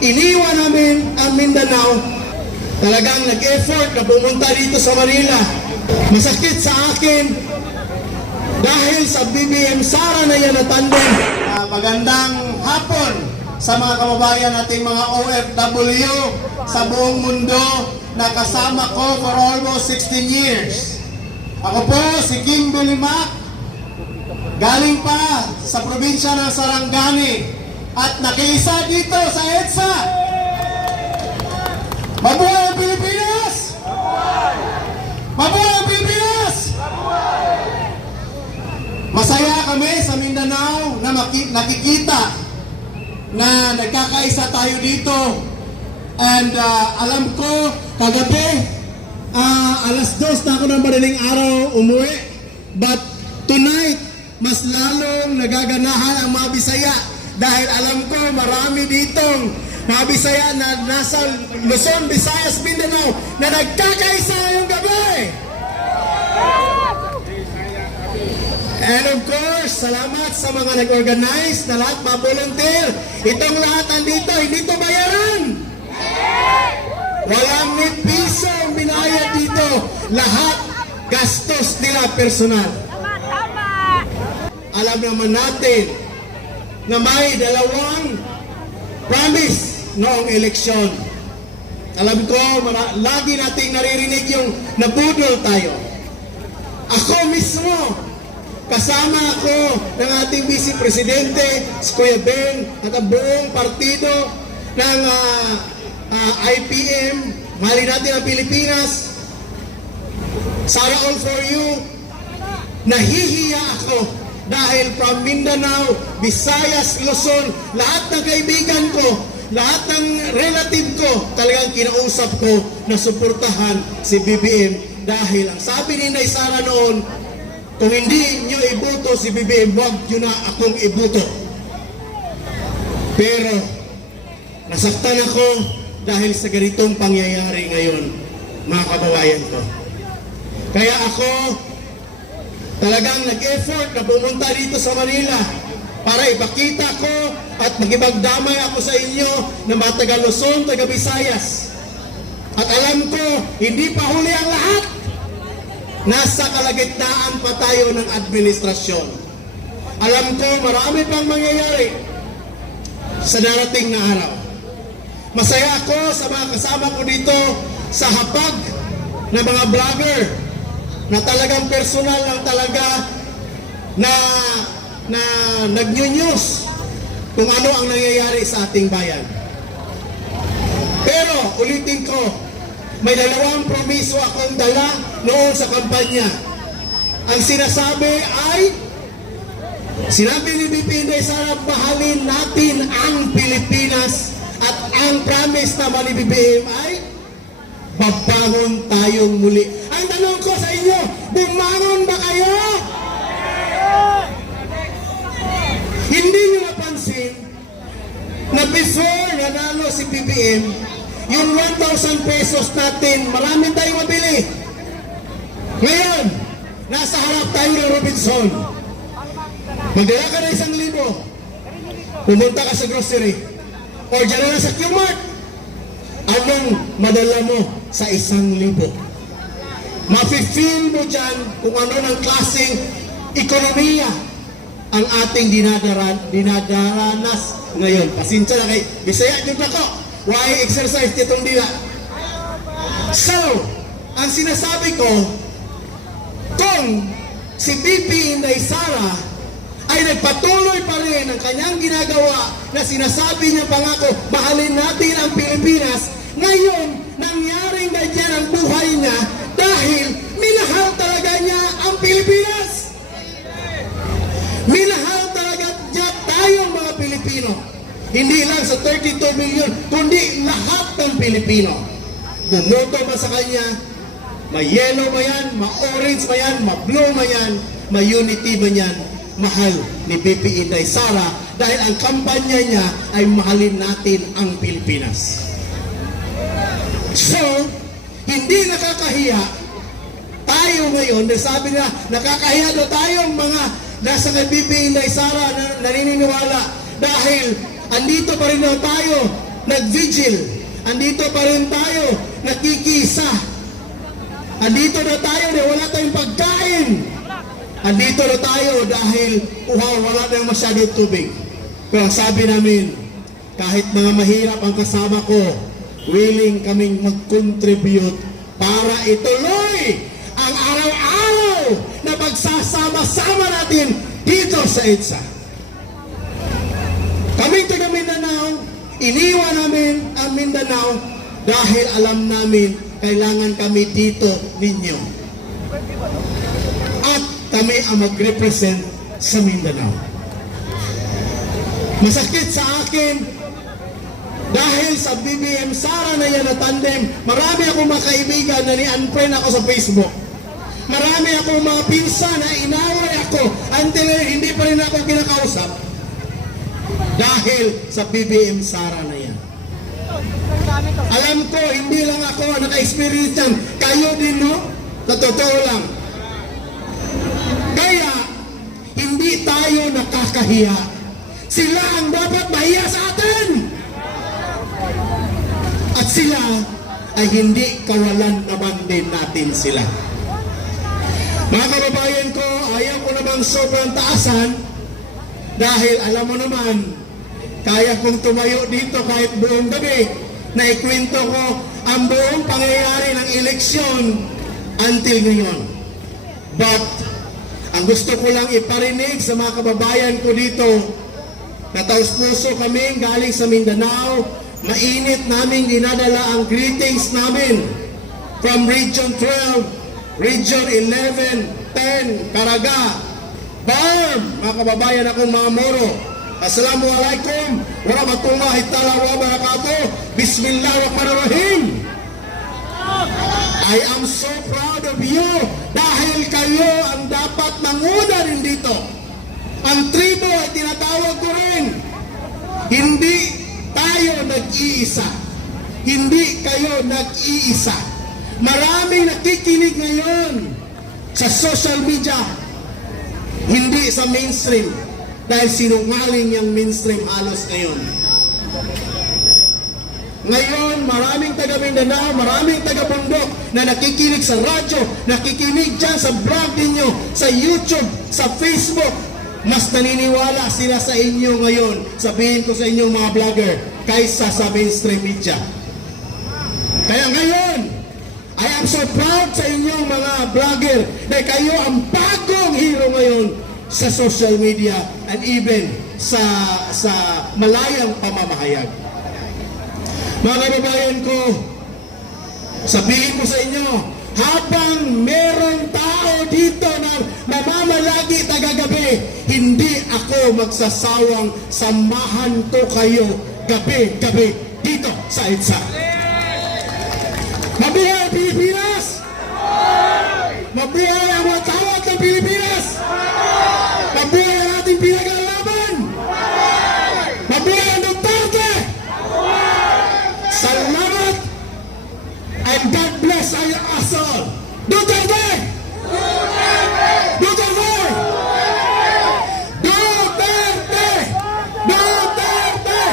iniwan namin ang Mindanao. Talagang nag-effort na pumunta dito sa Manila. Masakit sa akin dahil sa BBM Sara na yan natandem. Ah, magandang hapon sa mga kababayan nating mga OFW sa buong mundo na kasama ko for almost 16 years. Ako po si Kimberly Mac, galing pa sa probinsya ng Sarangani at nakiisa dito sa EDSA. Mabuhay ang Pilipinas! Mabuhay ang Pilipinas! Masaya kami sa Mindanao na nakikita na nagkakaisa tayo dito. And uh, alam ko, kagabi, ah, alas dos na ako ng madaling araw umuwi. But tonight, mas lalong nagaganahan ang mga Bisaya. Dahil alam ko, marami ditong mga Bisaya na nasa Luzon, Visayas, Mindanao na nagkakaisa ngayong gabi. And of course, salamat sa mga nag-organize na lahat, mga volunteer. Itong lahat andito, hindi to bayaran. Walang ni piso binayad dito. Lahat gastos nila personal. Alam naman natin na may dalawang promise noong eleksyon. Alam ko, mara- lagi nating naririnig yung nabudol tayo. Ako mismo, kasama ako ng ating Vice Presidente, si Kuya Ben, at ang buong partido ng ah, ah, IPM, Mali natin ang Pilipinas, Sara All For You, nahihiya ako dahil from Mindanao, Visayas, Luzon, lahat ng kaibigan ko, lahat ng relative ko, talagang kinausap ko na suportahan si BBM dahil ang sabi ni Nay Sara noon, kung hindi nyo ibuto si BBM, huwag nyo na akong ibuto. Pero, nasaktan ako dahil sa ganitong pangyayari ngayon, mga kababayan ko. Kaya ako, talagang nag-effort na pumunta dito sa Manila para ipakita ko at magibagdamay ako sa inyo na mga taga Luzon, taga Visayas. At alam ko, hindi pa huli ang lahat. Nasa kalagitnaan pa tayo ng administrasyon. Alam ko, marami pang mangyayari sa darating na araw. Masaya ako sa mga kasama ko dito sa hapag ng mga vlogger na talagang personal lang talaga na na nag-news kung ano ang nangyayari sa ating bayan. Pero ulitin ko, may dalawang promiso akong dala noon sa kampanya. Ang sinasabi ay Sinabi ni BP Inday Sara, mahalin natin ang Pilipinas at ang promise naman ni BBM ay babangon tayong muli. Ang tanong ko sa inyo, bumangon ba kayo? Hindi nyo napansin na before nanalo si BBM, yung 1,000 pesos natin, marami tayong mabili. Ngayon, nasa harap tayo ng Robinson. Magdala ka na isang libo. Pumunta ka sa grocery. Or dyan na sa Qmart. Anong madala mo sa isang libo? Mafe-feel mo dyan kung ano ng klaseng ekonomiya ang ating dinadaran, dinadaranas ngayon. Pasensya na kay Bisaya dyan ako. Why exercise ditong dila? So, ang sinasabi ko, kung si BP Inday Sara ay nagpatuloy pa rin ang kanyang ginagawa na sinasabi niya pangako, mahalin natin ang Pilipinas. Ngayon, nangyaring ganyan ang buhay niya dahil minahal talaga niya ang Pilipinas. Minahal talaga niya tayong mga Pilipino. Hindi lang sa 32 million, kundi lahat ng Pilipino. Bumoto ba sa kanya, may yellow ba yan, ma-orange ba yan, ma-blue ba yan, may unity ba yan, mahal ni BP Inday Sara dahil ang kampanya niya ay mahalin natin ang Pilipinas. So, hindi nakakahiya tayo ngayon, na sabi na nakakahiya daw tayong mga nasa kay BP Inday Sara na naniniwala dahil andito pa rin daw tayo nag-vigil. Andito pa rin tayo, nakikisa. Andito na tayo na wala tayong pagkain. Andito na tayo dahil wow, wala na masyadong tubig. Pero sabi namin, kahit mga mahirap ang kasama ko, willing kaming mag-contribute para ituloy ang araw-araw na pagsasama-sama natin dito sa EDSA. Kami taga Mindanao, iniwan namin ang Mindanao dahil alam namin kailangan kami dito ninyo. At kami ang mag-represent sa Mindanao. Masakit sa akin dahil sa BBM Sara na yan na tandem, marami akong mga kaibigan na ni-unfriend ako sa Facebook. Marami akong mga pinsan na inaway ako until hindi pa rin ako kinakausap. Dahil sa BBM Sara na yan. Alam ko, hindi lang ako naka-experience yan. Kayo din, no? Sa totoo lang. Kaya, hindi tayo nakakahiya. Sila ang dapat mahiya sa atin. At sila ay hindi kawalan naman din natin sila. Mga kababayan ko, ayaw ko namang sobrang taasan dahil alam mo naman, kaya kong tumayo dito kahit buong gabi na ikwento ko ang buong pangyayari ng eleksyon until ngayon. But, ang gusto ko lang iparinig sa mga kababayan ko dito na taos puso kami galing sa Mindanao, mainit naming dinadala ang greetings namin from Region 12, Region 11, 10, Caraga, Barm, mga kababayan akong mga Moro. Assalamualaikum warahmatullahi ta'ala wabarakatuh. Bismillahirrahmanirrahim. I am so proud of you dahil kayo ang dapat manguna rin dito. Ang tribo ay tinatawag ko rin. Hindi tayo nag-iisa. Hindi kayo nag-iisa. Maraming nakikinig ngayon sa social media. Hindi sa mainstream. Dahil sinungaling yung mainstream halos ngayon. Ngayon, maraming taga Mindanao, maraming taga Bundok na nakikinig sa radyo, nakikinig dyan sa vlog ninyo, sa YouTube, sa Facebook. Mas naniniwala sila sa inyo ngayon, sabihin ko sa inyo mga vlogger, kaysa sa mainstream media. Kaya ngayon, I am so proud sa inyong mga vlogger na kayo ang bagong hero ngayon sa social media and even sa sa malayang pamamahayag. Mga kababayan ko, sabihin ko sa inyo, habang merong tao dito na namamalagi tagagabi, hindi ako magsasawang samahan ko kayo gabi-gabi dito sa EDSA. Mabuhay Pilipinas! Mabuhay